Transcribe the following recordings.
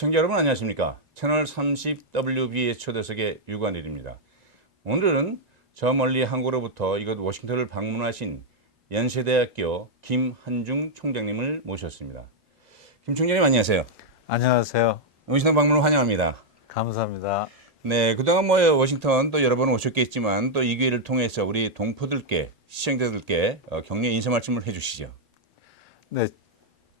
시청자 여러분 안녕하십니까? 채널 30WB의 초대석의 유관일입니다. 오늘은 저 멀리 한국으로부터 이곳 워싱턴을 방문하신 연세대학교 김한중 총장님을 모셨습니다. 김 총장님 안녕하세요. 안녕하세요. 워싱턴 방문을 환영합니다. 감사합니다. 네, 그동안 뭐 워싱턴 또 여러 번 오셨겠지만 또 이 기회를 통해서 우리 동포들께 시청자들께 격려 인사 말씀을 해주시죠. 네,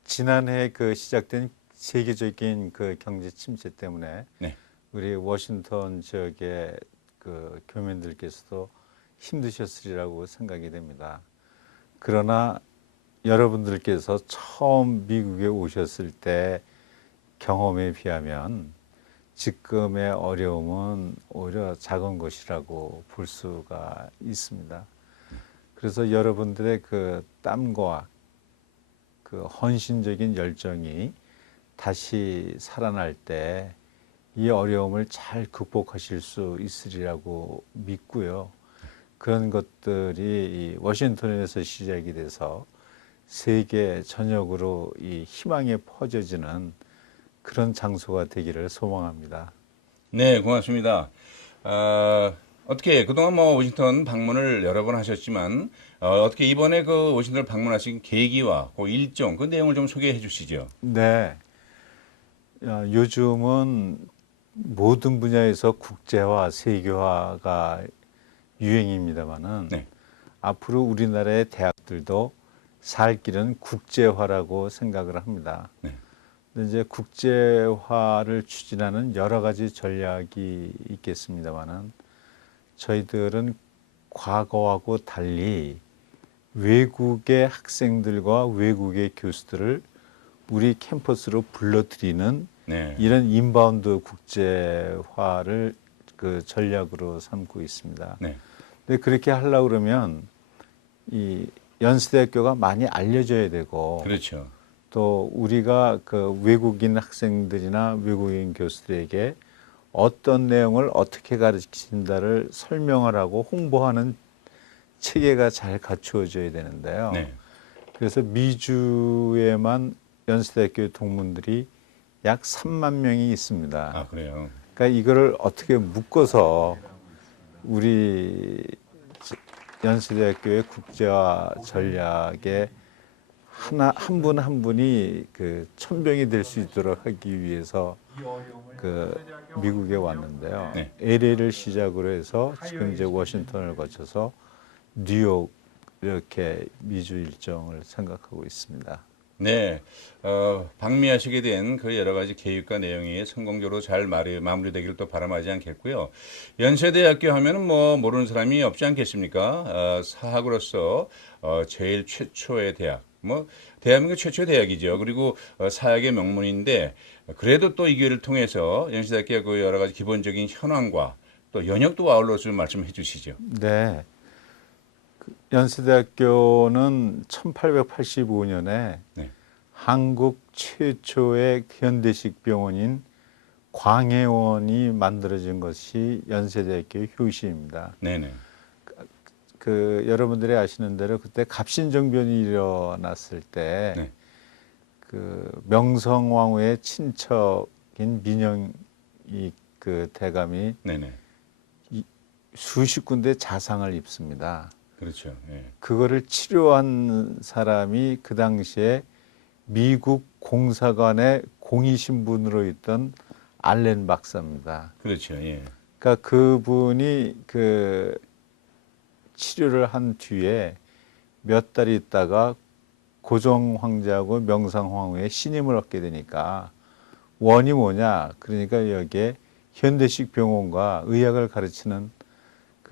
지난해 시작된 세계적인 경제 침체 때문에 네. 우리 워싱턴 지역의 교민들께서도 힘드셨으리라고 생각이 됩니다. 그러나 여러분들께서 처음 미국에 오셨을 때 경험에 비하면 지금의 어려움은 오히려 작은 것이라고 볼 수가 있습니다. 그래서 여러분들의 땀과 헌신적인 열정이 다시 살아날 때 이 어려움을 잘 극복하실 수 있으리라고 믿고요. 그런 것들이 이 워싱턴에서 시작이 돼서 세계 전역으로 이 희망이 퍼져지는 그런 장소가 되기를 소망합니다. 네, 고맙습니다. 어떻게 그동안 뭐 워싱턴 방문을 여러 번 하셨지만 어떻게 이번에 그 워싱턴을 방문하신 계기와 그 일정 그 내용을 좀 소개해 주시죠. 네, 요즘은 모든 분야에서 국제화, 세계화가 유행입니다만은 네, 앞으로 우리나라의 대학들도 살 길은 국제화라고 생각을 합니다. 네, 근데 이제 국제화를 추진하는 여러 가지 전략이 있겠습니다만은 저희들은 과거하고 달리 외국의 학생들과 외국의 교수들을 우리 캠퍼스로 불러들이는 네, 이런 인바운드 국제화를 전략으로 삼고 있습니다. 네, 근데 그렇게 하려고 그러면 이 연세대학교가 많이 알려져야 되고 그렇죠. 또 우리가 외국인 학생들이나 외국인 교수들에게 어떤 내용을 어떻게 가르친다를 설명하라고 홍보하는 체계가 잘 갖추어져야 되는데요. 네, 그래서 미주에만 연세대학교 동문들이 약 3만 명이 있습니다. 아 그래요. 그러니까 이거를 어떻게 묶어서 우리 연세대학교의 국제화 전략에 한 분 한 분이 천병이 될 수 있도록 하기 위해서 미국에 왔는데요. 네. LA를 시작으로 해서 지금 이제 워싱턴을 거쳐서 뉴욕 이렇게 미주 일정을 생각하고 있습니다. 네, 방미하시게 된 그 여러 가지 계획과 내용이 성공적으로 잘 마무리되기를 또 바람하지 않겠고요. 연세대학교 하면은 뭐 모르는 사람이 없지 않겠습니까? 사학으로서 제일 최초의 대학, 뭐 대한민국 최초의 대학이죠. 그리고 사학의 명문인데 그래도 또 이 기회를 통해서 연세대학교 그 여러 가지 기본적인 현황과 또 연역도 아울러 좀 말씀해 주시죠. 네. 연세대학교는 1885년에 네, 한국 최초의 현대식 병원인 광해원이 만들어진 것이 연세대학교 효시입니다. 네네, 여러분들이 아시는 대로 그때 갑신정변이 일어났을 때 네, 명성황후의 친척인 민영이 대감이 네네, 수십 군데 자상을 입습니다. 그렇죠. 예. 그거를 치료한 사람이 그 당시에 미국 공사관의 공의신분으로 있던 알렌 박사입니다. 그렇죠. 예. 그러니까 그분이 치료를 한 뒤에 몇 달 있다가 고종 황제하고 명상 황후의 신임을 얻게 되니까 원이 뭐냐? 그러니까 여기에 현대식 병원과 의학을 가르치는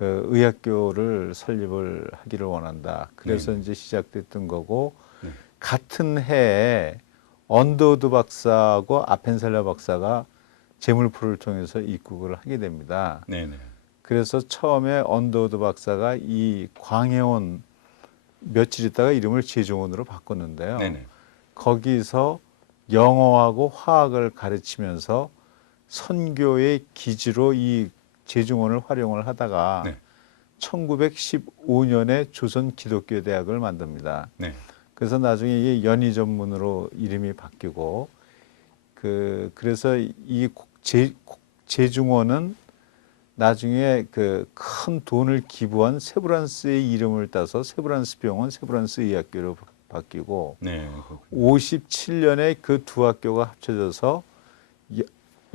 의학교를 설립을 하기를 원한다. 그래서 이제 시작됐던 거고 네. 같은 해에 언더우드 박사하고 아펜셀러 박사가 재물포를 통해서 입국을 하게 됩니다. 네네. 그래서 처음에 언더우드 박사가 이 광해원 며칠 있다가 이름을 제종원으로 바꿨는데요. 네네. 거기서 영어하고 화학을 가르치면서 선교의 기지로 이 제종원을 활용을 하다가 네. 1915년에 조선 기독교 대학을 만듭니다. 네. 그래서 나중에 이게 연희 전문으로 이름이 바뀌고 그래서 이 제중원은 나중에 그 큰 돈을 기부한 세브란스의 이름을 따서 세브란스 병원, 세브란스 의학교로 바뀌고 네. 그렇군요. 57년에 그 두 학교가 합쳐져서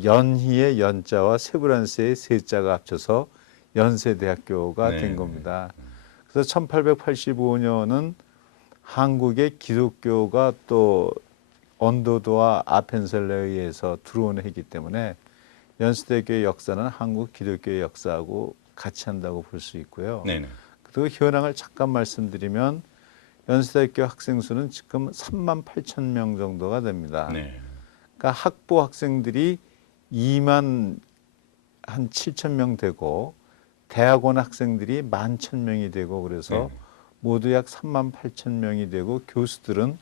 연희의 연자와 세브란스의 세자가 합쳐서 연세대학교가 네. 된 겁니다. 그래서 1885년은 한국의 기독교가 또 언도도와 아펜셀러에 의해서 들어온 해이기 때문에 연세대교의 역사는 한국 기독교의 역사하고 같이 한다고 볼 수 있고요. 네네. 그리고 현황을 잠깐 말씀드리면 연세대학교 학생 수는 지금 3만 8천 명 정도가 됩니다. 네. 그러니까 학부 학생들이 2만 한 7천 명 되고 대학원 학생들이 11,000명이 되고 그래서 네. 모두 약 3만 8천 명이 되고 교수들은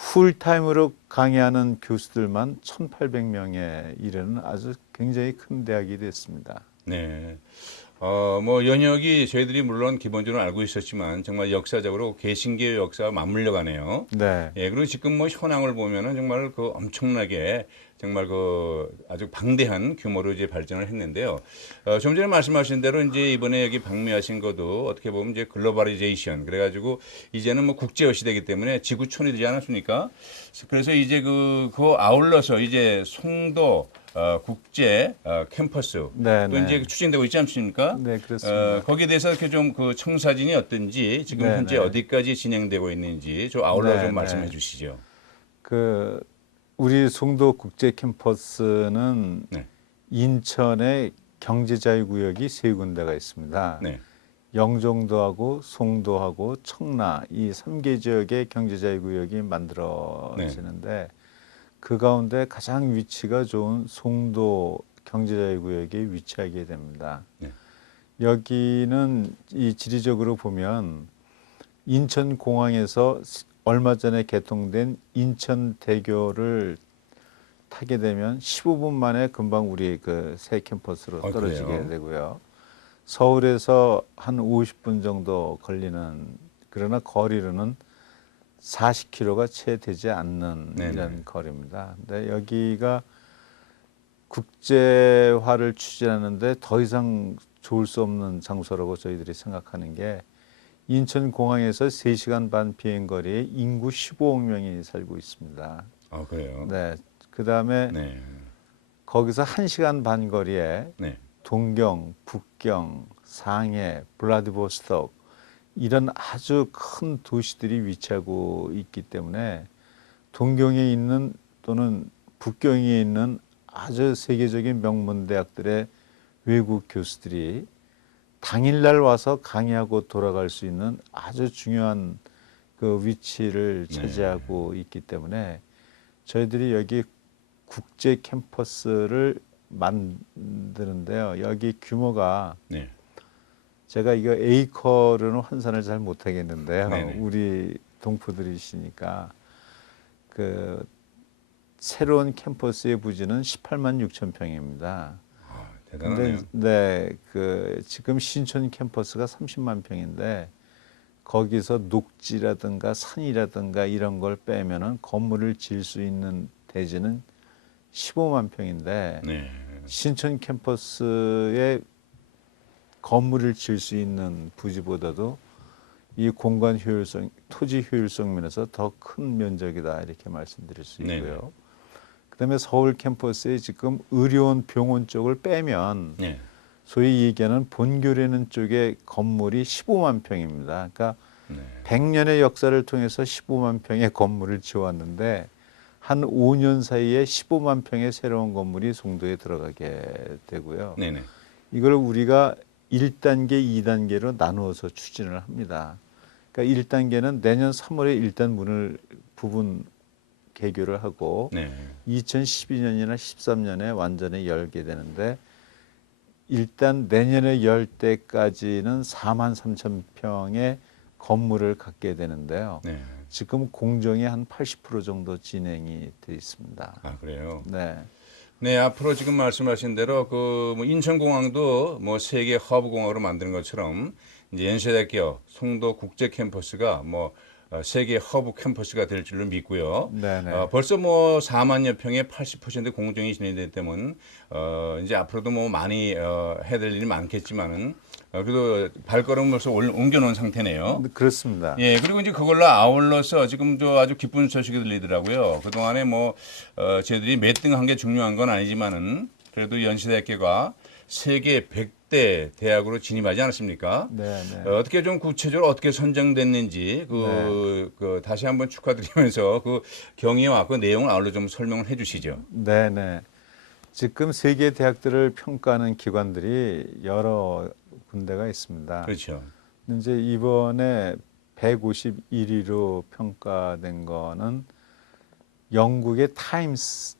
풀타임으로 강의하는 교수들만 1,800명에 이르는 아주 굉장히 큰 대학이 됐습니다. 네. 뭐 연혁이 저희들이 물론 기본적으로 알고 있었지만 정말 역사적으로 개신교의 역사와 맞물려 가네요. 네. 예, 그리고 지금 뭐 현황을 보면은 정말 그 엄청나게 정말 그 아주 방대한 규모로 이제 발전을 했는데요. 좀 전에 말씀하신 대로 이제 이번에 여기 방미하신 것도 어떻게 보면 이제 글로벌리제이션 그래가지고 이제는 뭐 국제화 시대이기 때문에 지구촌이 되지 않았습니까? 그래서 이제 그거 아울러서 이제 송도 국제 캠퍼스 네, 또 네. 이제 추진되고 있지 않습니까? 네, 그렇습니다. 거기에 대해서 이렇게 좀 그 청사진이 어떤지 지금 네, 현재 네. 어디까지 진행되고 있는지 좀 아울러 네, 좀 말씀해 네. 주시죠. 그 우리 송도 국제 캠퍼스는 네. 인천에 경제자유구역이 세 군데가 있습니다. 네. 영종도하고 송도하고 청라 이 3개 지역의 경제자유구역이 만들어지는데 그 가운데 가장 위치가 좋은 송도 경제자유구역에 위치하게 됩니다. 네. 여기는 이 지리적으로 보면 인천공항에서 얼마 전에 개통된 인천대교를 타게 되면 15분 만에 금방 우리 그 새 캠퍼스로 떨어지게 그래요? 되고요. 서울에서 한 50분 정도 걸리는 그러나 거리로는 40km가 채 되지 않는 네네. 이런 거리입니다. 근데 여기가 국제화를 추진하는데 더 이상 좋을 수 없는 장소라고 저희들이 생각하는 게 인천공항에서 3시간 반 비행 거리에 인구 15억 명이 살고 있습니다. 그래요? 네. 그다음에 네. 거기서 1시간 반 거리에 네. 동경, 북경, 상해, 블라디보스톡 이런 아주 큰 도시들이 위치하고 있기 때문에 동경에 있는 또는 북경에 있는 아주 세계적인 명문 대학들의 외국 교수들이 당일날 와서 강의하고 돌아갈 수 있는 아주 중요한 그 위치를 차지하고 있기 때문에 저희들이 여기 국제 캠퍼스를 만드는데요. 여기 규모가 네. 제가 이거 에이커로는 환산을 잘 못하겠는데요. 네네. 우리 동포들이시니까 그 새로운 캠퍼스의 부지는 18만 6천 평입니다. 대단하네요. 근데 네, 그 지금 신촌 캠퍼스가 30만 평인데 거기서 녹지라든가 산이라든가 이런 걸 빼면은 건물을 지을 수 있는 대지는 15만 평인데 네. 신촌 캠퍼스에 건물을 지을 수 있는 부지보다도 이 공간 효율성, 토지 효율성 면에서 더 큰 면적이다 이렇게 말씀드릴 수 있고요. 네네. 그다음에 서울 캠퍼스에 지금 의료원, 병원 쪽을 빼면 네. 소위 얘기하는 본교라는 쪽의 건물이 15만 평입니다. 그러니까 네. 100년의 역사를 통해서 15만 평의 건물을 지었는데 한 5년 사이에 15만 평의 새로운 건물이 송도에 들어가게 되고요. 네네. 이걸 우리가 1단계, 2단계로 나누어서 추진을 합니다. 그러니까 1단계는 내년 3월에 일단 문을 부분 개교를 하고 네. 2012년이나 13년에 완전히 열게 되는데 일단 내년에 열 때까지는 4만 3천 평의 건물을 갖게 되는데요. 네. 지금 공정이 한 80% 정도 진행이 돼 있습니다. 그래요. 네. 네, 앞으로 지금 말씀하신 대로 뭐 인천공항도 뭐 세계 허브 공항으로 만드는 것처럼 이제 연세대학교 송도 국제 캠퍼스가 뭐 세계 허브 캠퍼스가 될 줄로 믿고요. 네네. 벌써 뭐 4만여 평에 80% 공정이 진행되기 때문에 이제 앞으로도 뭐 많이 해야 될 일이 많겠지만은 그래도 발걸음을 벌써 옮겨놓은 상태네요. 그렇습니다. 예, 그리고 이제 그걸로 아울러서 지금 저 아주 기쁜 소식이 들리더라고요. 그동안에 뭐, 저희들이 몇 등 한 게 중요한 건 아니지만은 그래도 연세대학교가 세계 100대 대학으로 진입하지 않았습니까? 네네. 어떻게 좀 구체적으로 어떻게 선정됐는지 그 다시 한번 축하드리면서 그 경위와 그 내용을 아울러 좀 설명을 해 주시죠. 네네. 지금 세계 대학들을 평가하는 기관들이 여러 군데가 있습니다. 그렇죠. 이제 이번에 151위로 평가된 거는 영국의 타임스하고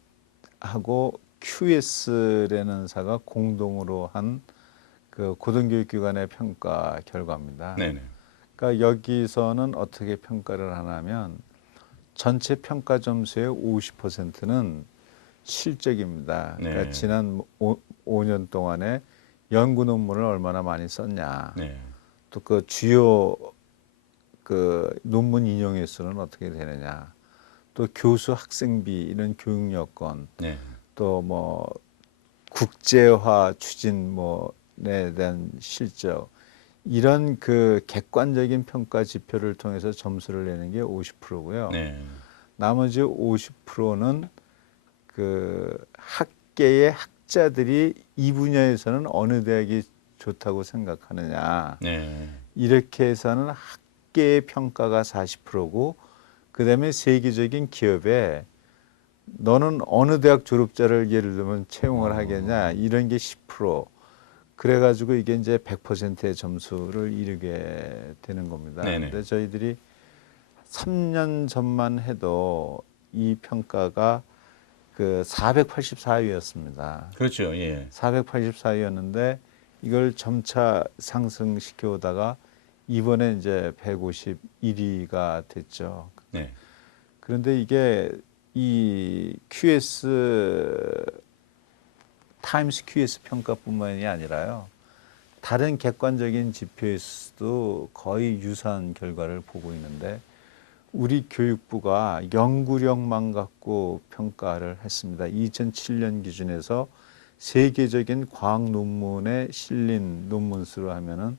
QS라는 사가 공동으로 한 그 고등교육기관의 평가 결과입니다. 네네. 그러니까 여기서는 어떻게 평가를 하냐면 전체 평가 점수의 50%는 실적입니다. 그러니까 네. 지난 5년 동안에 연구 논문을 얼마나 많이 썼냐. 네. 또 그 주요 그 논문 인용 횟수는 어떻게 되느냐. 또 교수 학생비 이런 교육 여건, 네. 또 뭐 국제화 추진 뭐에 대한 실적 이런 그 객관적인 평가 지표를 통해서 점수를 내는 게 50%고요. 네. 나머지 50%는 그 학계의 학자들이 이 분야에서는 어느 대학이 좋다고 생각하느냐. 네. 이렇게 해서는 학계의 평가가 40%고 그다음에 세계적인 기업에 너는 어느 대학 졸업자를 예를 들면 채용을 하겠냐 이런 게 10%. 그래가지고 이게 이제 100%의 점수를 이루게 되는 겁니다. 네네. 근데 저희들이 3년 전만 해도 이 평가가 그 484위였습니다. 그렇죠. 예. 484위였는데 이걸 점차 상승시켜 오다가 이번에 이제 151위가 됐죠. 네. 그런데 이게 이 타임스 QS 평가뿐만이 아니라요. 다른 객관적인 지표에서도 거의 유사한 결과를 보고 있는데 우리 교육부가 연구력만 갖고 평가를 했습니다. 2007년 기준에서 세계적인 과학 논문에 실린 논문 수로 하면은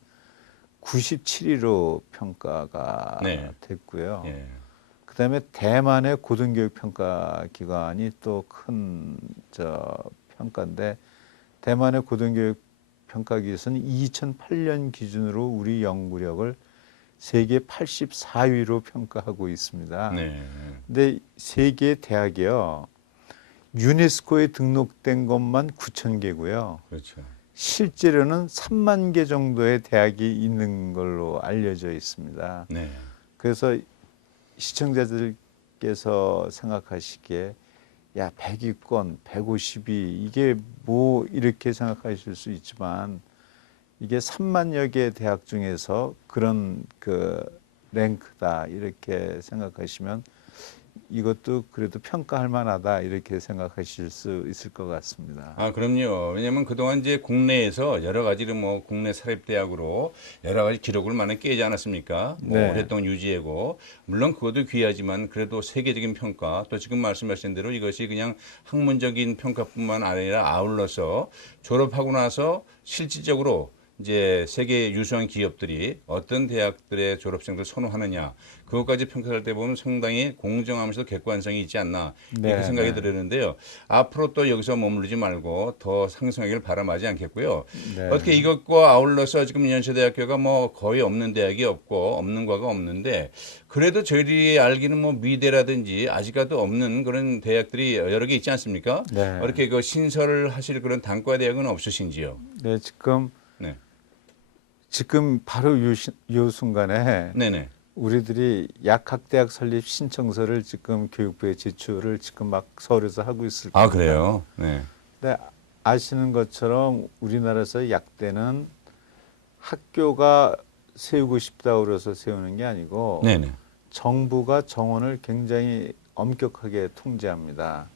97위로 평가가 네. 됐고요. 예. 그다음에 대만의 고등교육 평가 기관이 또 큰 평가인데 대만의 고등교육 평가 기관은 2008년 기준으로 우리 연구력을 세계 84위로 평가하고 있습니다. 네. 근데 세계 대학이요. 유네스코에 등록된 것만 9,000개고요. 그렇죠. 실제로는 3만 개 정도의 대학이 있는 걸로 알려져 있습니다. 네. 그래서 시청자들께서 생각하시기에 야 100위권, 150위 이게 뭐 이렇게 생각하실 수 있지만 이게 3만여 개 대학 중에서 그런 그 랭크다 이렇게 생각하시면 이것도 그래도 평가할 만하다 이렇게 생각하실 수 있을 것 같습니다. 아, 그럼요. 왜냐면 그동안 이제 국내에서 여러 가지로 뭐 국내 사립대학으로 여러 가지 기록을 많이 깨지 않았습니까? 뭐 네. 오랫동안 유지하고. 물론 그것도 귀하지만 그래도 세계적인 평가 또 지금 말씀하신 대로 이것이 그냥 학문적인 평가뿐만 아니라 아울러서 졸업하고 나서 실질적으로 이제 세계 유수한 기업들이 어떤 대학들의 졸업생들 선호하느냐 그것까지 평가할 때 보면 상당히 공정하면서도 객관성이 있지 않나 이렇게 네, 생각이 네. 들었는데요. 앞으로 또 여기서 머무르지 말고 더 상승하기를 바람하지 않겠고요. 네. 어떻게 이것과 아울러서 지금 연세대학교가 뭐 거의 없는 대학이 없고 없는 과가 없는데 그래도 저희들이 알기는 뭐 미대라든지 아직까지 없는 그런 대학들이 여러 개 있지 않습니까? 네. 이렇게 그 신설을 하실 그런 단과 대학은 없으신지요? 네, 네. 지금 바로 요 순간에 네네. 우리들이 약학대학 설립 신청서를 지금 교육부에 제출을 지금 막 서울에서 하고 있을 겁니다. 아, 그래요? 네. 근데 아시는 것처럼 우리나라에서 약대는 학교가 세우고 싶다고 그래서 세우는 게 아니고 네네. 정부가 정원을 굉장히 엄격하게 통제합니다.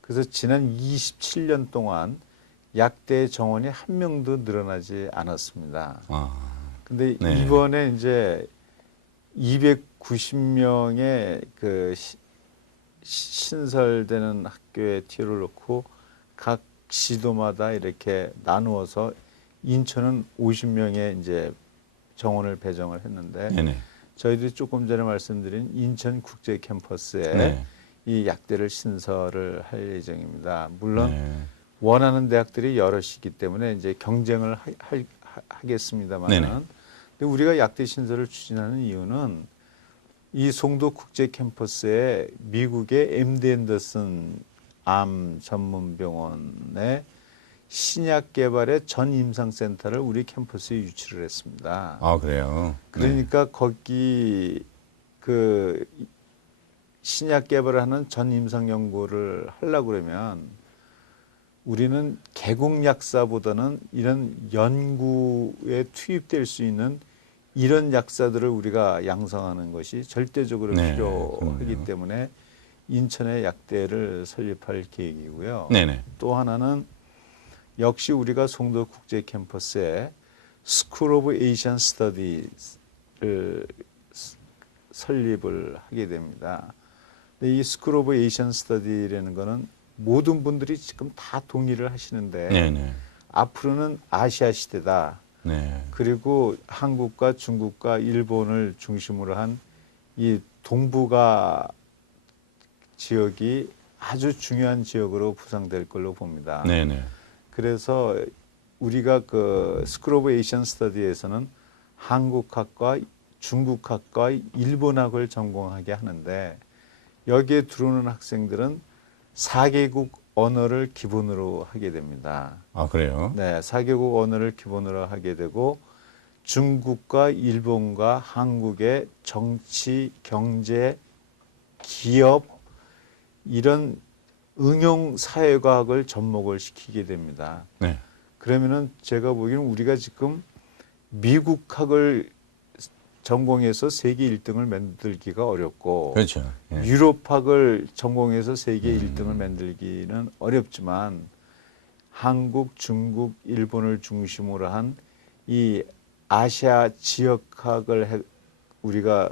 그래서 지난 27년 동안 약대 정원이 한 명도 늘어나지 않았습니다. 아, 근데 네. 이번에 이제 200 90명의 그 신설되는 학교에 티를 놓고 각 시도마다 이렇게 나누어서 인천은 50명의 이제 정원을 배정을 했는데 네네. 저희들이 조금 전에 말씀드린 인천 국제 캠퍼스에 네. 이 약대를 신설을 할 예정입니다. 물론 네. 원하는 대학들이 여럿이기 때문에 이제 경쟁을 하겠습니다만은 네네. 근데 우리가 약대 신설을 추진하는 이유는 이 송도 국제 캠퍼스에 미국의 MD 앤더슨 암 전문 병원의 신약 개발의 전 임상센터를 우리 캠퍼스에 유치를 했습니다. 아, 그래요. 그러니까 거기 그 신약 개발을 하는 전 임상 연구를 하려고 그러면 우리는 개공 약사보다는 이런 연구에 투입될 수 있는 이런 약사들을 우리가 양성하는 것이 절대적으로 네, 필요하기 그렇네요. 때문에 인천의 약대를 설립할 계획이고요. 네네. 또 하나는 역시 우리가 송도 국제 캠퍼스에 스쿨 오브 에이시안 스터디를 설립을 하게 됩니다. 근데 이 스쿨 오브 에이시안 스터디라는 거는 모든 분들이 지금 다 동의를 하시는데 네네. 앞으로는 아시아 시대다. 네. 그리고 한국과 중국과 일본을 중심으로 한 이 동북아 지역이 아주 중요한 지역으로 부상될 걸로 봅니다. 네네. 그래서 우리가 그 스쿨 오브 에이시안 스터디에서는 한국학과 중국학과 일본학을 전공하게 하는데 여기에 들어오는 학생들은 4개국 언어를 기본으로 하게 됩니다. 아, 그래요. 네, 4개국 언어를 기본으로 하게 되고 중국과 일본과 한국의 정치, 경제, 기업 이런 응용 사회과학을 접목을 시키게 됩니다. 네. 그러면은 제가 보기에는 우리가 지금 미국학을 전공해서 세계 1등을 만들기가 어렵고 그렇죠. 예. 유럽학을 전공해서 세계 1등을 만들기는 어렵지만 한국, 중국, 일본을 중심으로 한 이 아시아 지역학을 우리가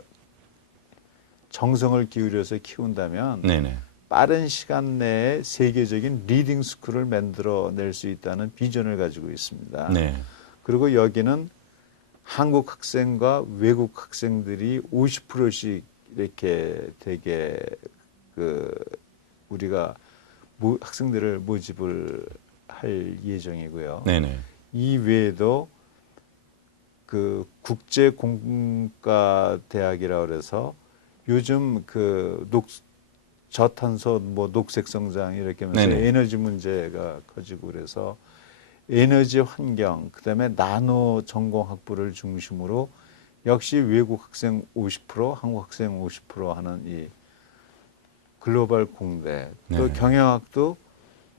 정성을 기울여서 키운다면 네네. 빠른 시간 내에 세계적인 리딩 스쿨을 만들어낼 수 있다는 비전을 가지고 있습니다. 네. 그리고 여기는 한국 학생과 외국 학생들이 50%씩 이렇게 되게 그 우리가 학생들을 모집을 할 예정이고요. 네네. 이 외에도 그 국제 공과 대학이라 그래서 요즘 그 저탄소 뭐 녹색 성장 이렇게 하면서 네네. 에너지 문제가 커지고 그래서 에너지 환경 그다음에 나노 전공 학부를 중심으로 역시 외국 학생 50% 한국 학생 50% 하는 이 글로벌 공대 또 네. 경영학도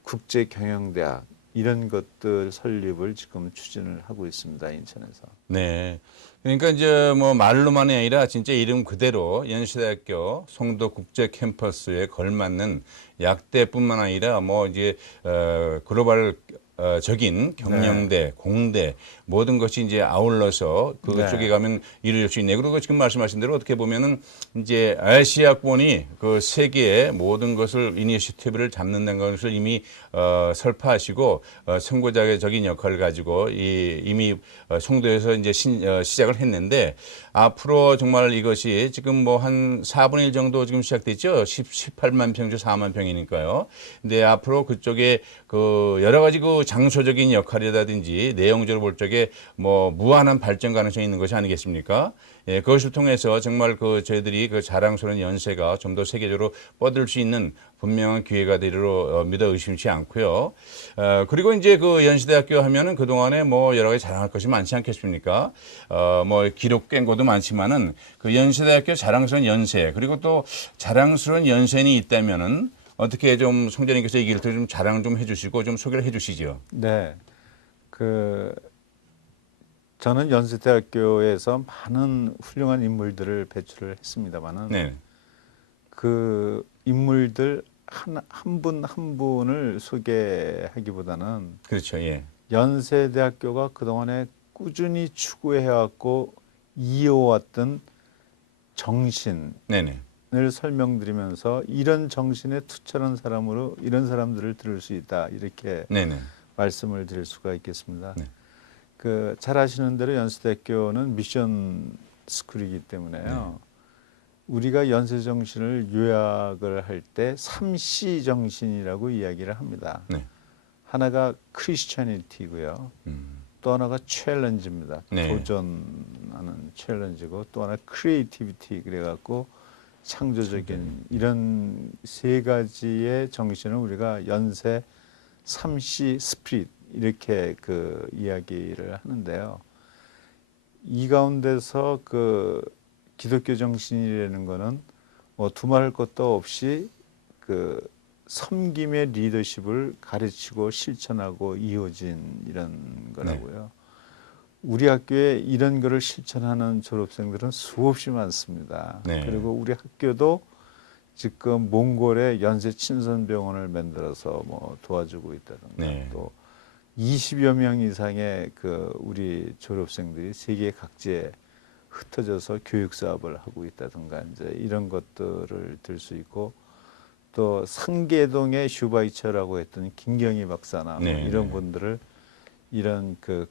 국제 경영대학 이런 것들 설립을 지금 추진을 하고 있습니다. 인천에서. 네. 그러니까 이제 뭐 말로만이 아니라 진짜 이름 그대로 연세대학교 송도 국제 캠퍼스에 걸맞는 약대뿐만 아니라 뭐 이제 글로벌 적인 경영대, 공대 모든 것이 이제 아울러서 그쪽에 네. 가면 이루어질 수 있네. 그리고 지금 말씀하신 대로 어떻게 보면은 이제 아시아권이 그 세계의 모든 것을 이니시티브를 잡는다는 것을 이미 설파하시고 선구자적인 역할을 가지고 이미 송도에서 이제 시작을 했는데 앞으로 정말 이것이 지금 뭐 한 4분의 1 정도 지금 시작됐죠. 18만 평주 4만 평이니까요. 근데 앞으로 그쪽에 그 여러 가지 그 장소적인 역할이라든지 내용적으로 볼 적에 뭐 무한한 발전 가능성이 있는 것이 아니겠습니까? 예, 그것을 통해서 정말 그 저희들이 그 자랑스러운 연세가 좀 더 세계적으로 뻗을 수 있는 분명한 기회가 되리로 믿어 의심치 않고요. 그리고 이제 그 연세대학교 하면은 그동안에 뭐 여러 가지 자랑할 것이 많지 않겠습니까? 뭐 기록 깬 것도 많지만은 그 연세대학교 자랑스러운 연세 그리고 또 자랑스러운 연세인이 있다면은 어떻게 좀 송전님께서 얘기를 좀 자랑 좀 해주시고 좀 소개를 해주시죠. 네. 그 저는 연세대학교에서 많은 훌륭한 인물들을 배출을 했습니다만은 네, 그 인물들 한 분 한 분을 소개하기보다는 그렇죠. 예, 연세대학교가 그동안에 꾸준히 추구해왔고 이어왔던 정신을 네네. 설명드리면서 이런 정신에 투철한 사람으로 이런 사람들을 들을 수 있다 이렇게 네네. 말씀을 드릴 수가 있겠습니다. 네. 그 잘 아시는 대로 연세대학교는 미션 스쿨이기 때문에요. 우리가 연세 정신을 요약을 할 때 3C 정신이라고 이야기를 합니다. 네. 하나가 크리스천리티고요. 또 하나가 챌린지입니다. 네. 도전하는 챌린지고 또 하나 크리에이티비티 그래갖고 창조적인 이런 세 가지의 정신을 우리가 연세 3C 스피릿 이렇게 그 이야기를 하는데요. 이 가운데서 그 기독교 정신이라는 거는 뭐 두말할 것도 없이 그 섬김의 리더십을 가르치고 실천하고 이어진 이런 거라고요. 우리 학교에 이런 거를 실천하는 졸업생들은 수없이 많습니다. 네. 그리고 우리 학교도 지금 몽골에 연세 친선병원을 만들어서 뭐 도와주고 있다든가 네. 또 20여 명 이상의 그 우리 졸업생들이 세계 각지에 흩어져서 교육 사업을 하고 있다든가 이제 이런 것들을 들 수 있고 또 상계동의 슈바이처라고 했던 김경희 박사나 뭐 네. 이런 분들을 이런 그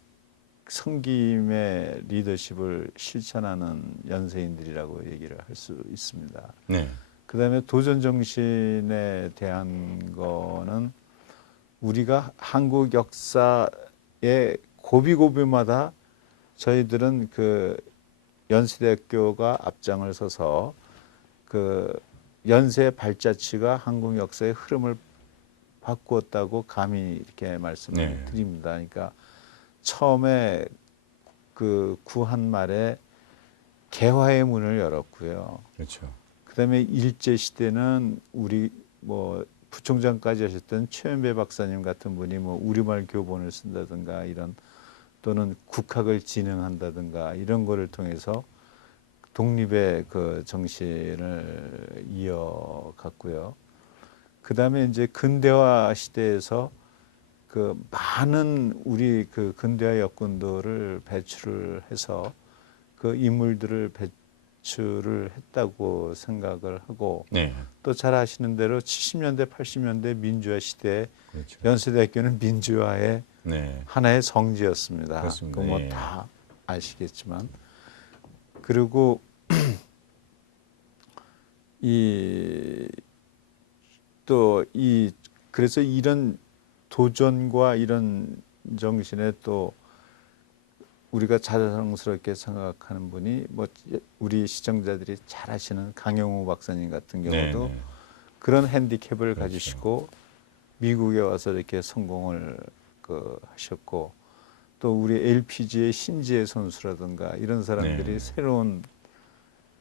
섬김의 리더십을 실천하는 연세인들이라고 얘기를 할 수 있습니다. 네. 그다음에 도전 정신에 대한 거는 우리가 한국 역사의 고비고비마다 저희들은 그 연세대학교가 앞장을 서서 그 연세 발자취가 한국 역사의 흐름을 바꾸었다고 감히 이렇게 말씀을 네. 드립니다. 그러니까 처음에 그 구한 말에 개화의 문을 열었고요. 그렇죠. 그다음에 일제 시대는 우리 뭐 부총장까지 하셨던 최연배 박사님 같은 분이 뭐 우리말 교본을 쓴다든가 이런 또는 국학을 진흥한다든가 이런 거를 통해서 독립의 그 정신을 이어갔고요. 그다음에 이제 근대화 시대에서 그 많은 우리 그 근대화 여건들을 배출을 해서 그 인물들을 배출을 했다고 생각을 하고 네. 또 잘 아시는 대로 70년대 80년대 민주화 시대에 그렇죠. 연세대학교는 민주화의 네. 하나의 성지였습니다. 그렇습니다. 그거 뭐 예. 다 아시겠지만 그리고 이 또 이 그래서 이런 도전과 이런 정신에 또 우리가 자랑스럽게 생각하는 분이 뭐 우리 시청자들이 잘 아시는 강영우 박사님 같은 경우도 네. 네. 그런 핸디캡을 그렇죠. 가지시고 미국에 와서 이렇게 성공을 그 하셨고 또 우리 LPG의 신지혜 선수라든가 이런 사람들이 네. 새로운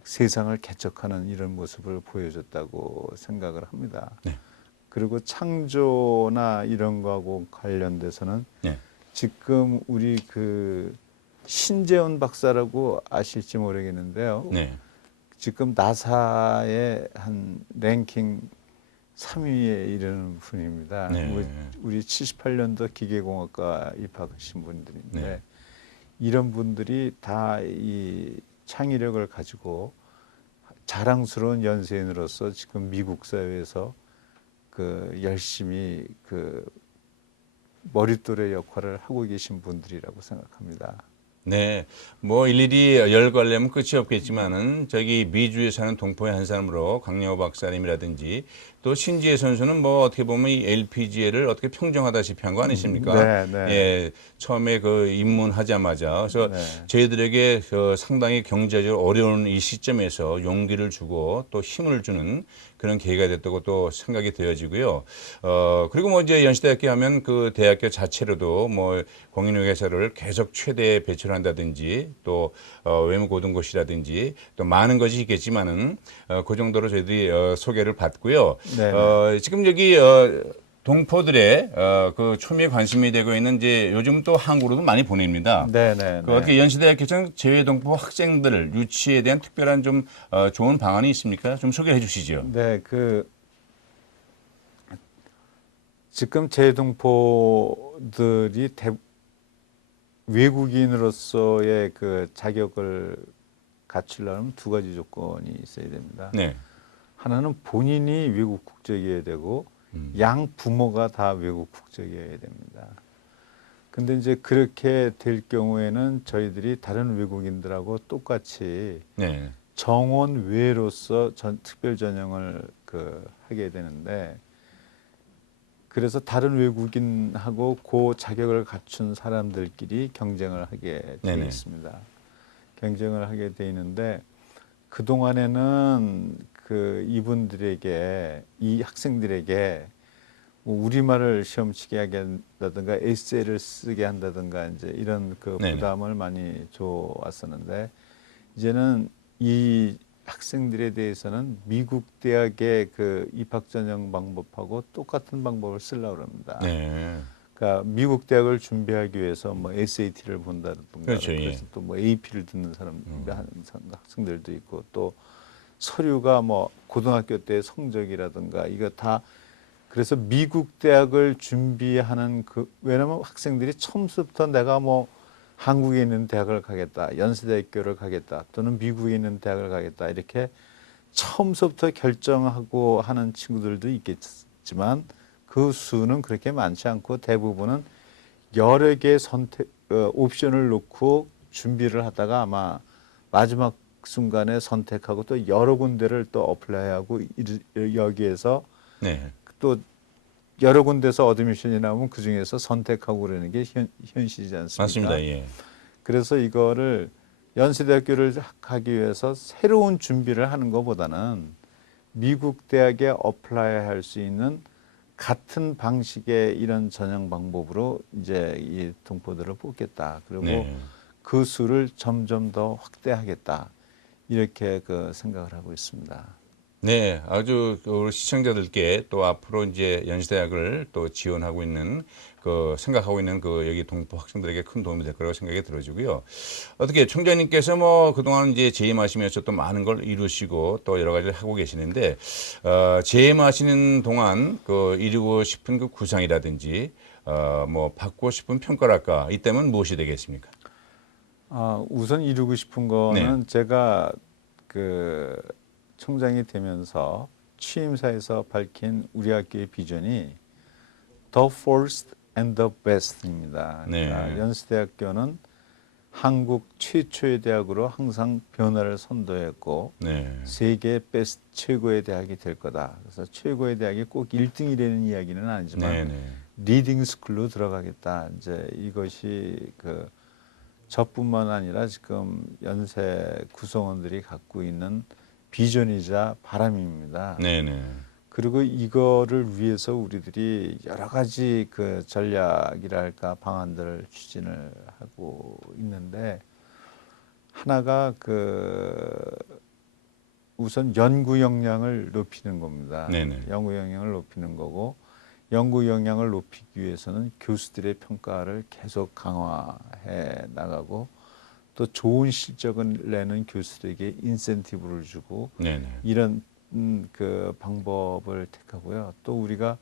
세상을 개척하는 이런 모습을 보여줬다고 생각을 합니다. 네. 그리고 창조나 이런 거하고 관련돼서는 네. 지금 우리 그 신재원 박사라고 아실지 모르겠는데요. 네. 지금 나사의 한 랭킹 3위에 이르는 분입니다. 네. 우리 78년도 기계공학과 입학하신 분들인데 네. 이런 분들이 다 이 창의력을 가지고 자랑스러운 연세인으로서 지금 미국 사회에서 그 열심히 그 머릿돌의 역할을 하고 계신 분들이라고 생각합니다. 네, 뭐 일일이 열거하려면 끝이 없겠지만은 저기 미주에 사는 동포의 한 사람으로 강영호 박사님이라든지 또 신지혜 선수는 뭐 어떻게 보면 이 LPGA를 어떻게 평정하다시피 한 거 아니십니까? 네, 네. 예, 처음에 그 입문하자마자 그래서 네. 저희들에게 그 상당히 경제적으로 어려운 이 시점에서 용기를 주고 또 힘을 주는 그런 계기가 됐다고 또 생각이 되어지고요. 그리고 뭐 이제 연세대학교 하면 그 대학교 자체로도 뭐 공인회계사를 계속 최대 배출한다든지 또 외무고등고시라든지 또 많은 것이 있겠지만은 그 정도로 저희들이 소개를 받고요. 네. 지금 여기 동포들의 그 초미에 관심이 되고 있는 이제 요즘 또 한국으로도 많이 보냅니다. 네, 네, 그 어떻게 연세대학교청 재외동포 학생들 유치에 대한 특별한 좀 좋은 방안이 있습니까? 좀 소개해 주시죠. 네, 그 지금 재동포들이 외국인으로서의 그 자격을 갖추려면 두 가지 조건이 있어야 됩니다. 네. 하나는 본인이 외국 국적이어야 되고 양 부모가 다 외국 국적이어야 됩니다. 근데 이제 그렇게 될 경우에는 저희들이 다른 외국인들하고 똑같이 네. 정원 외로서 특별 전형을 하게 되는데, 그래서 다른 외국인하고 그 자격을 갖춘 사람들끼리 경쟁을 하게 되어 네네. 있습니다. 경쟁을 하게 돼 있는데, 그동안에는 이분들에게, 이 학생들에게 뭐 우리말을 시험 치게 하게 한다든가 에세이를 쓰게 한다든가 이제 이런 네네. 부담을 많이 줘왔었는데, 이제는 이 학생들에 대해서는 미국 대학의 입학 전형 방법하고 똑같은 방법을 쓰려고 합니다. 네. 그러니까 미국 대학을 준비하기 위해서 뭐 SAT를 본다든가, 그렇죠, 예. 그래서 또 뭐 AP를 듣는 학생들도 있고, 또 서류가 뭐 고등학교 때 성적이라든가 이거 다, 그래서 미국 대학을 준비하는 왜냐면 학생들이 처음부터 내가 뭐 한국에 있는 대학을 가겠다, 연세대학교를 가겠다, 또는 미국에 있는 대학을 가겠다, 이렇게 처음부터 결정하고 하는 친구들도 있겠지만 그 수는 그렇게 많지 않고, 대부분은 여러 개의 옵션을 놓고 준비를 하다가 아마 마지막 순간에 선택하고 또 여러 군데를 또 어플라이하고 여기에서 네. 또 여러 군데서 어드미션이 나오면 그 중에서 선택하고 그러는 게 현실이지 않습니까? 맞습니다. 예. 그래서 이거를 연세대학교를 가기 위해서 새로운 준비를 하는 것보다는 미국 대학에 어플라이 할 수 있는 같은 방식의 이런 전형 방법으로 이제 이 동포들을 뽑겠다. 그리고 네. 그 수를 점점 더 확대하겠다. 이렇게 생각을 하고 있습니다. 네, 아주 우리 시청자들께 또 앞으로 이제 연시대학을 또 지원하고 있는 생각하고 있는 여기 동포 학생들에게 큰 도움이 될 거라고 생각이 들어지고요. 어떻게 총장님께서 뭐 그동안 이제 재임하시면서 또 많은 걸 이루시고 또 여러 가지를 하고 계시는데, 재임하시는 동안 이루고 싶은 구상이라든지 뭐 받고 싶은 평가랄까, 이때면 무엇이 되겠습니까? 우선 이루고 싶은 거는 네. 제가 총장이 되면서 취임사에서 밝힌 우리 학교의 비전이 The First and the Best입니다. 네. 그러니까 연세대학교는 한국 최초의 대학으로 항상 변화를 선도했고, 네. 세계 베스트 최고의 대학이 될 거다. 그래서 최고의 대학이 꼭 1등이라는 이야기는 아니지만 네. 네. 리딩 스쿨로 들어가겠다. 이제 이것이 저뿐만 아니라 지금 연세 구성원들이 갖고 있는 비전이자 바람입니다. 네. 네. 그리고 이거를 위해서 우리들이 여러 가지 전략이랄까 방안들을 추진을 하고 있는데, 하나가 우선 연구 역량을 높이는 겁니다. 네네. 연구 역량을 높이는 거고, 연구 역량을 높이기 위해서는 교수들의 평가를 계속 강화해 나가고, 또 좋은 실적을 내는 교수들에게 인센티브를 주고, 네네. 이런 방법을 택하고요. 또 우리가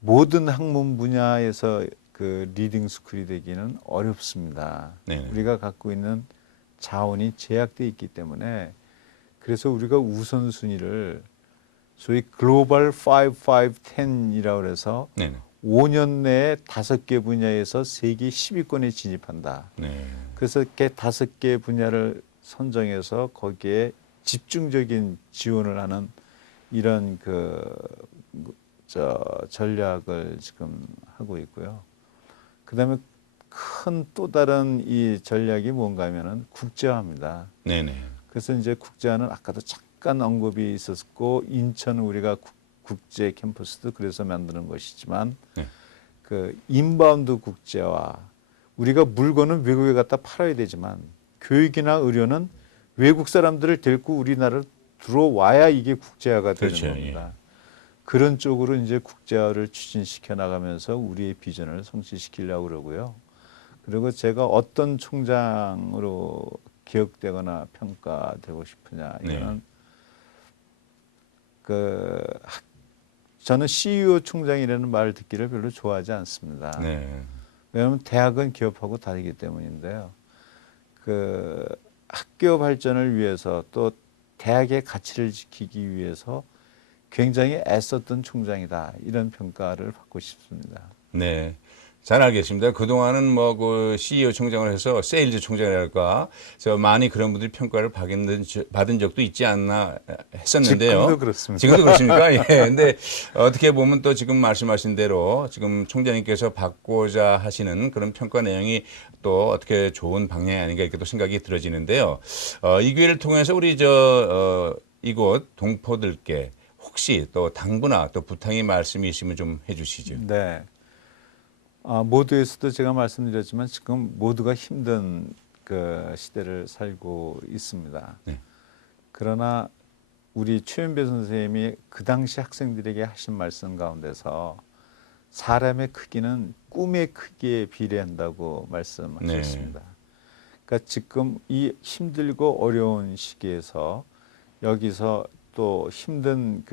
모든 학문 분야에서 리딩 스쿨이 되기는 어렵습니다. 네네. 우리가 갖고 있는 자원이 제약되어 있기 때문에, 그래서 우리가 우선순위를 소위 글로벌 5-5-10이라고 해서 네네. 5년 내에 5개 분야에서 세계 10위권에 진입한다. 네. 그래서 이렇게 5개 분야를 선정해서 거기에 집중적인 지원을 하는 이런 전략을 지금 하고 있고요. 그다음에 큰 또 다른 이 전략이 뭔가 하면은 국제화입니다. 네네. 그래서 이제 국제화는 아까도 잠깐 언급이 있었고, 인천 우리가 국제 캠퍼스도 그래서 만드는 것이지만, 네. 인바운드 국제화, 우리가 물건은 외국에 갖다 팔아야 되지만 교육이나 의료는 외국 사람들을 데리고 우리나라로 들어와야 이게 국제화가 되는 그렇죠, 겁니다. 그런 쪽으로 이제 국제화를 추진시켜 나가면서 우리의 비전을 성취시키려고 그러고요. 그리고 제가 어떤 총장으로 기억되거나 평가되고 싶으냐, 이거는 저는 CEO 총장이라는 말을 듣기를 별로 좋아하지 않습니다. 네. 왜냐하면 대학은 기업하고 다르기 때문인데요. 학교 발전을 위해서 또 대학의 가치를 지키기 위해서 굉장히 애썼던 총장이다. 이런 평가를 받고 싶습니다. 네. 잘 알겠습니다. 그동안은 뭐 그 CEO 총장을 해서 세일즈 총장이랄까, 저 많이 그런 분들이 평가를 받은 적도 있지 않나 했었는데요. 지금도 그렇습니다. 지금도 그렇습니까? 예. 근데 어떻게 보면 또 지금 말씀하신 대로 지금 총장님께서 받고자 하시는 그런 평가 내용이 또 어떻게 좋은 방향이 아닌가 이렇게 또 생각이 들어지는데요. 이 기회를 통해서 우리 이곳 동포들께 혹시 또 당부나 또 부탁의 말씀이 있으면 좀 해주시죠. 네. 모두에서도 제가 말씀드렸지만 지금 모두가 힘든 그 시대를 살고 있습니다. 네. 그러나 우리 최윤배 선생님이 그 당시 학생들에게 하신 말씀 가운데서 사람의 크기는 꿈의 크기에 비례한다고 말씀하셨습니다. 그러니까 지금 이 힘들고 어려운 시기에서 여기서 또 힘든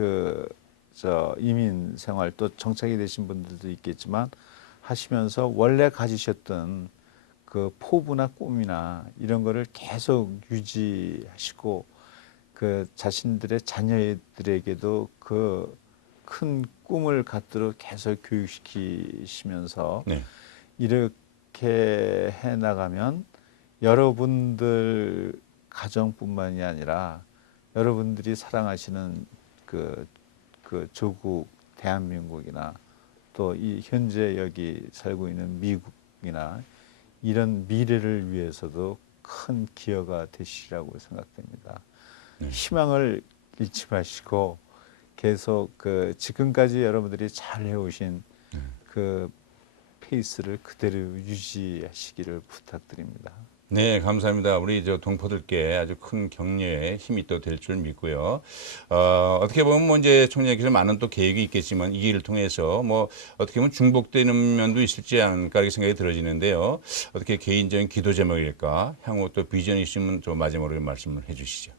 이민 생활 또 정착이 되신 분들도 있겠지만 하시면서 원래 가지셨던 그 포부나 꿈이나 이런 거를 계속 유지하시고 그 자신들의 자녀들에게도 그 큰 꿈을 갖도록 계속 교육시키시면서 네. 이렇게 해 나가면 여러분들 가정뿐만이 아니라 여러분들이 사랑하시는 그 조국 대한민국이나 또 이 현재 여기 살고 있는 미국이나 이런 미래를 위해서도 큰 기여가 되시라고 생각됩니다. 희망을 잃지 마시고 계속 지금까지 여러분들이 잘 해오신 그 페이스를 그대로 유지하시기를 부탁드립니다. 네, 감사합니다. 우리 동포들께 아주 큰 격려의 힘이 또 될 줄 믿고요. 어떻게 보면 뭐 이제 총장님께서 많은 또 계획이 있겠지만 이 일을 통해서 뭐 어떻게 보면 중복되는 면도 있을지 않을까 이렇게 생각이 들어지는데요. 어떻게 개인적인 기도 제목일까? 향후 또 비전이 있으면 좀 마지막으로 말씀을 해주시죠.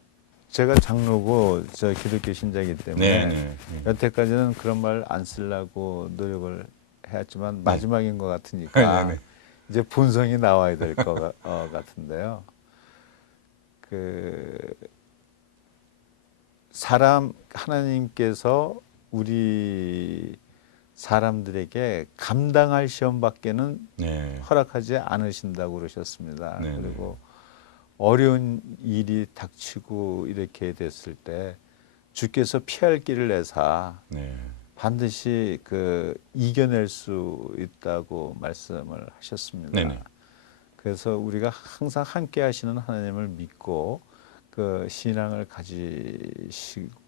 제가 장로고 기독교 신자이기 때문에 네. 여태까지는 그런 말 안 쓰려고 노력을 해왔지만 마지막인 것 같으니까 네. 이제 본성이 나와야 될 것 같은데요. 하나님께서 우리 사람들에게 감당할 시험밖에는 네. 허락하지 않으신다고 그러셨습니다. 네. 그리고 어려운 일이 닥치고 이렇게 됐을 때 주께서 피할 길을 내사 네. 반드시 이겨낼 수 있다고 말씀을 하셨습니다. 네네. 그래서 우리가 항상 함께 하시는 하나님을 믿고 그 신앙을 가지시고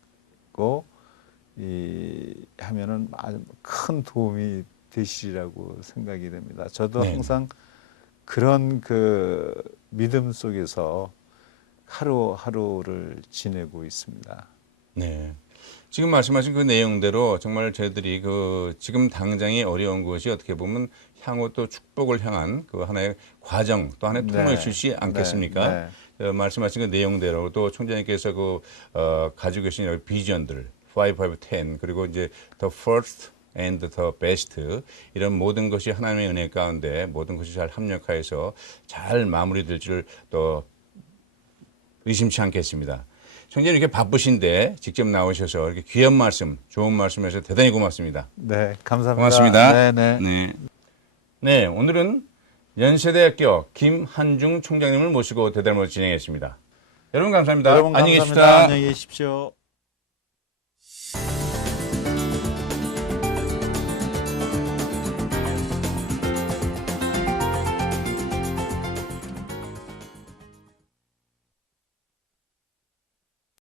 하면은 아주 큰 도움이 되시리라고 생각이 됩니다. 저도 네네. 항상 그런 믿음 속에서 하루하루를 지내고 있습니다. 네. 지금 말씀하신 그 내용대로 정말 저희들이 지금 당장의 어려운 것이 어떻게 보면 향후 또 축복을 향한 그 하나의 과정 또 하나의 통로에 주시지 않겠습니까? 말씀하신 그 내용대로 또 총장님께서 가지고 계신 여러 비전들 5, 5, 10 그리고 이제 the first and the best 이런 모든 것이 하나님의 은혜 가운데 모든 것이 잘 합력하여서 잘 마무리될 줄 또 의심치 않겠습니다. 총장님 이렇게 바쁘신데 직접 나오셔서 이렇게 귀한 말씀, 좋은 말씀해서 대단히 고맙습니다. 네, 감사합니다. 고맙습니다. 네. 네, 오늘은 연세대학교 김한중 총장님을 모시고 대담을 진행했습니다. 여러분 감사합니다. 여러분 안녕히 감사합니다. 계십시오. 안녕히 계십시오.